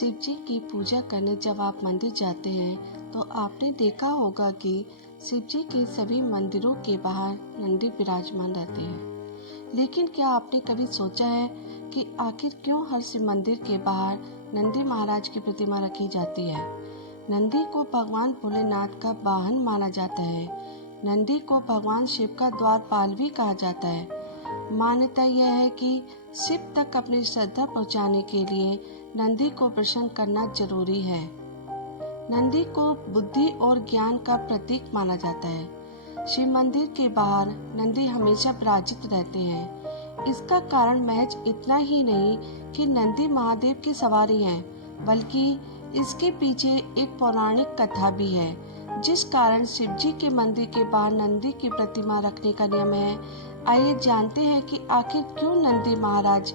शिव जी की पूजा करने जब आप मंदिर जाते हैं तो आपने देखा होगा कि शिव जी के सभी मंदिरों के बाहर नंदी विराजमान रहते हैं। लेकिन क्या आपने कभी सोचा है कि आखिर क्यों हर शिव मंदिर के बाहर नंदी महाराज की प्रतिमा रखी जाती है? नंदी को भगवान भोलेनाथ का वाहन माना जाता है। नंदी को भगवान शिव का द्वारपाल भी कहा जाता है। मान्यता यह है कि शिव तक अपनी श्रद्धा पहुंचाने के लिए नंदी को प्रसन्न करना जरूरी है। नंदी को बुद्धि और ज्ञान का प्रतीक माना जाता है। शिव मंदिर के बाहर नंदी हमेशा विराजित रहते हैं। इसका कारण महज इतना ही नहीं कि नंदी महादेव की सवारी हैं, बल्कि इसके पीछे एक पौराणिक कथा भी है, जिस कारण शिव जी के मंदिर के बाहर नंदी की प्रतिमा रखने का नियम है। आइए जानते हैं कि आखिर क्यों नंदी महाराज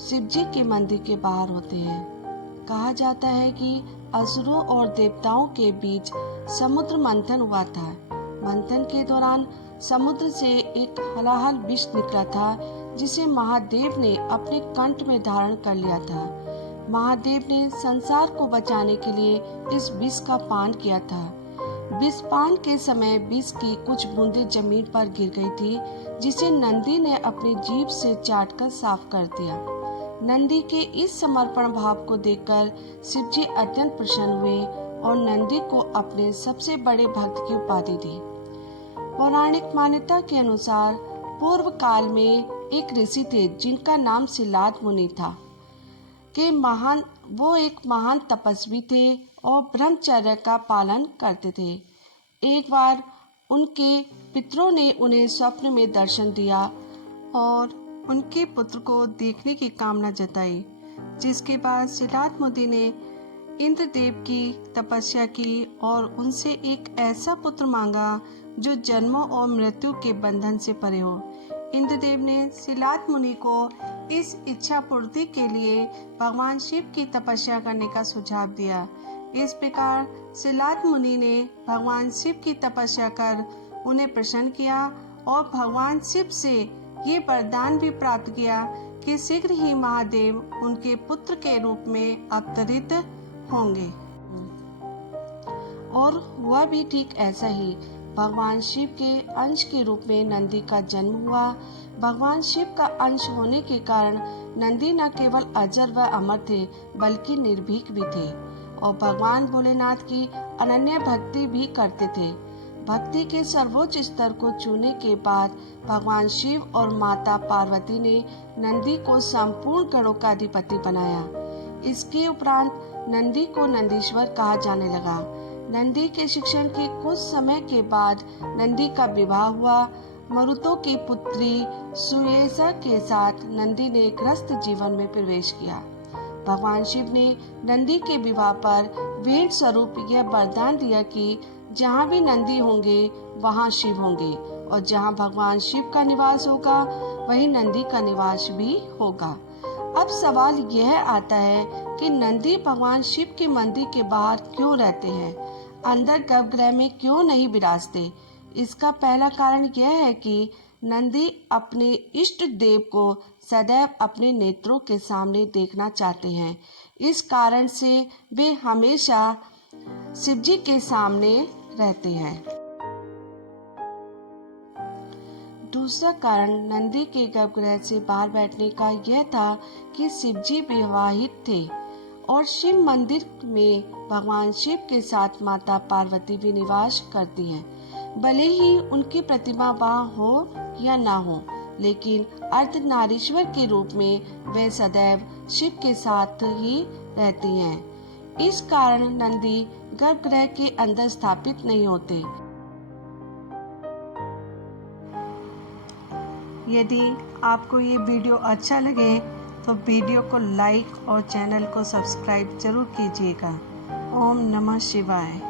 शिव जी के मंदिर के बाहर होते हैं। कहा जाता है कि असुरों और देवताओं के बीच समुद्र मंथन हुआ था। मंथन के दौरान समुद्र से एक हलाहल विष निकला था, जिसे महादेव ने अपने कंठ में धारण कर लिया था। महादेव ने संसार को बचाने के लिए इस विष का पान किया था। विष पान के समय विष की कुछ बूंदें जमीन पर गिर गई थी, जिसे नंदी ने अपनी जीभ से चाटकर साफ कर दिया। नंदी के इस समर्पण भाव को देखकर शिव जी अत्यंत प्रसन्न हुए और नंदी को अपने सबसे बड़े भक्त की उपाधि दी। पौराणिक मान्यता के अनुसार पूर्व काल में एक ऋषि थे जिनका नाम सिलाद मुनि था। वो एक महान तपस्वी थे और ब्रह्मचर्य का पालन करते थे। एक बार उनके पितरों ने उन्हें स्वप्न में दर्शन दिया और उनके पुत्र को देखने की कामना जताई, जिसके बाद सिलाद मुनि ने इंद्रदेव की तपस्या की और उनसे एक ऐसा पुत्र मांगा जो जन्मों और मृत्यु के बंधन से परे हो। इंद्रदेव ने सिलाद मुनि को इस इच्छा पूर्ति के लिए भगवान शिव की तपस्या करने का सुझाव दिया। इस प्रकार सिलाद मुनि ने भगवान शिव की तपस्या कर उन्हें प्रसन्न किया और भगवान शिव से ये वरदान भी प्राप्त किया कि शीघ्र ही महादेव उनके पुत्र के रूप में अवतरित होंगे। और हुआ भी ठीक ऐसा ही। भगवान शिव के अंश के रूप में नंदी का जन्म हुआ। भगवान शिव का अंश होने के कारण नंदी न केवल अजर व अमर थे, बल्कि निर्भीक भी थे और भगवान भोलेनाथ की अनन्य भक्ति भी करते थे। भक्ति के सर्वोच्च स्तर को छूने के बाद भगवान शिव और माता पार्वती ने नंदी को संपूर्ण गणों का अधिपति बनाया। इसके उपरांत नंदी को नंदीश्वर कहा जाने लगा। नंदी के शिक्षण के कुछ समय के बाद नंदी का विवाह हुआ। मरुतों की पुत्री सुयेसा के साथ नंदी ने गृहस्थ जीवन में प्रवेश किया। भगवान शिव ने नंदी के विवाह पर भेंट स्वरूप यह वरदान दिया कि जहाँ भी नंदी होंगे वहाँ शिव होंगे, और जहाँ भगवान शिव का निवास होगा वहीं नंदी का निवास भी होगा। अब सवाल यह आता है कि नंदी भगवान शिव के मंदिर के बाहर क्यों रहते हैं, अंदर गर्भगृह में क्यों नहीं विराजते? इसका पहला कारण यह है कि नंदी अपने इष्ट देव को सदैव अपने नेत्रों के सामने देखना चाहते हैं। इस कारण से वे हमेशा शिव जी के सामने रहते हैं। दूसरा कारण नंदी के गर्भगृह से बाहर बैठने का यह था कि शिव जी विवाहित थे और शिव मंदिर में भगवान शिव के साथ माता पार्वती भी निवास करती हैं। भले ही उनकी प्रतिमा वहाँ हो या ना हो, लेकिन अर्धनारीश्वर के रूप में वे सदैव शिव के साथ ही रहती हैं। इस कारण नंदी गर्भगृह के अंदर स्थापित नहीं होते। यदि आपको ये वीडियो अच्छा लगे तो वीडियो को लाइक और चैनल को सब्सक्राइब जरूर कीजिएगा। ओम नमः शिवाय।